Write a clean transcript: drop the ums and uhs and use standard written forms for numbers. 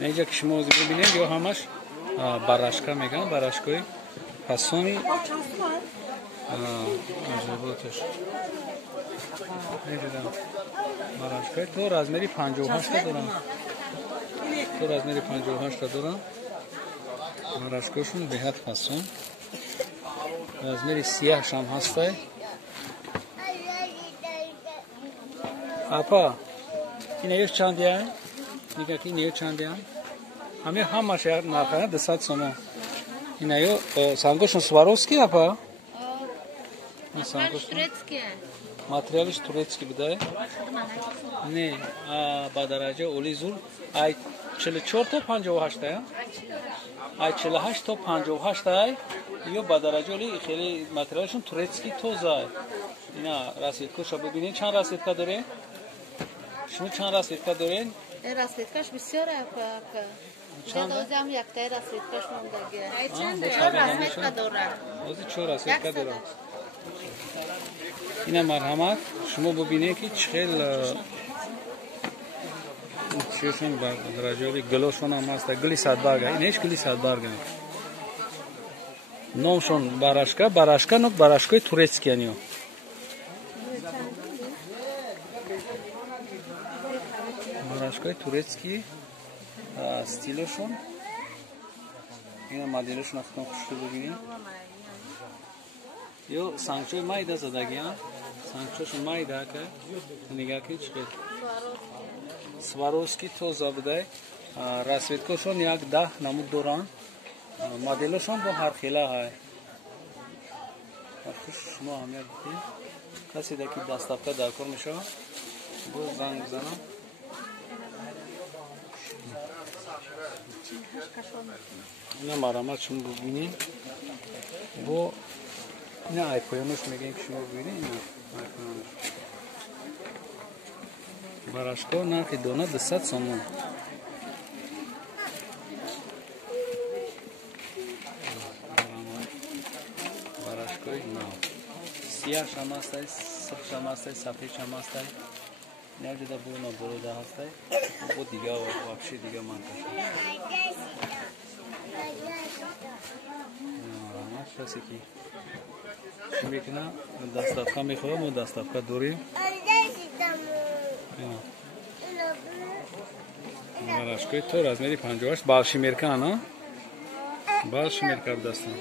اینجا که شما ببینید یا همش براشکا میگن براشکای فاسونی عجباتش اینجا براشکای تو رزمری 58 تا دارن تو رزمری 58 تا دارن براشکاشون به حد فاسون رزمری سیاه هم هسته اپا این ایش چندیه میگه که این ایش چندیه همه همش نرخه 200 سومون این ایو سانگوشون سواروسکی اپا ماتریالش تورецкий بوده نه با درجه اولی زور ای 44 تا 58 ای 48 تا 58 ای یا با درجه اولی خیلی ماتریالشون تورецкий توزای اینا راسیدکوشو ببینید چند راسیدکا داره شما چند راسیدکا دارین راسیدکاش بسیاره چند هم یک تا راسیدکاش موندگیه چند راسیدکا داره اوزی 4 راسیدکا داره اینا مرحمت شما ببینید که چخیل چیشون با درجه اولی گلوشون هم هسته گلی سادبارگ اینش گلی سادبارگ نامشون براشکا نوک براشکای تورецкий انیو براشکای تورецкий стилешون اینا مدلشون افتون خوشتو ببینید یو سانچوی مایده زدگیان سانچوشون مایده که نگاه که چخیل سواروسکی تو زبده راسویدکوشون یک 10 نمود دوران مدلشون با هر خیله های خوش شما همیت بکنید کسی دکی دستافکا درکار میشه با زنگ بزنم اینا مرامت شما ببینید با اینا ایپایانوش میگن که شما ببینید اینا ایپایانوش براشکا نرخی دونه 200 سومون براشکای نو سیاه شما هسته سرخ شما هسته سفید شما هسته نجده بونا بروده هسته با دیگه وابشی دیگه منتشن مرامت شسی که شما میکنه دستافکا میخواه ما دستافکا دوریم براشکای تو رزمری 58 بالشی میرکن ها بالشی میرکن دستان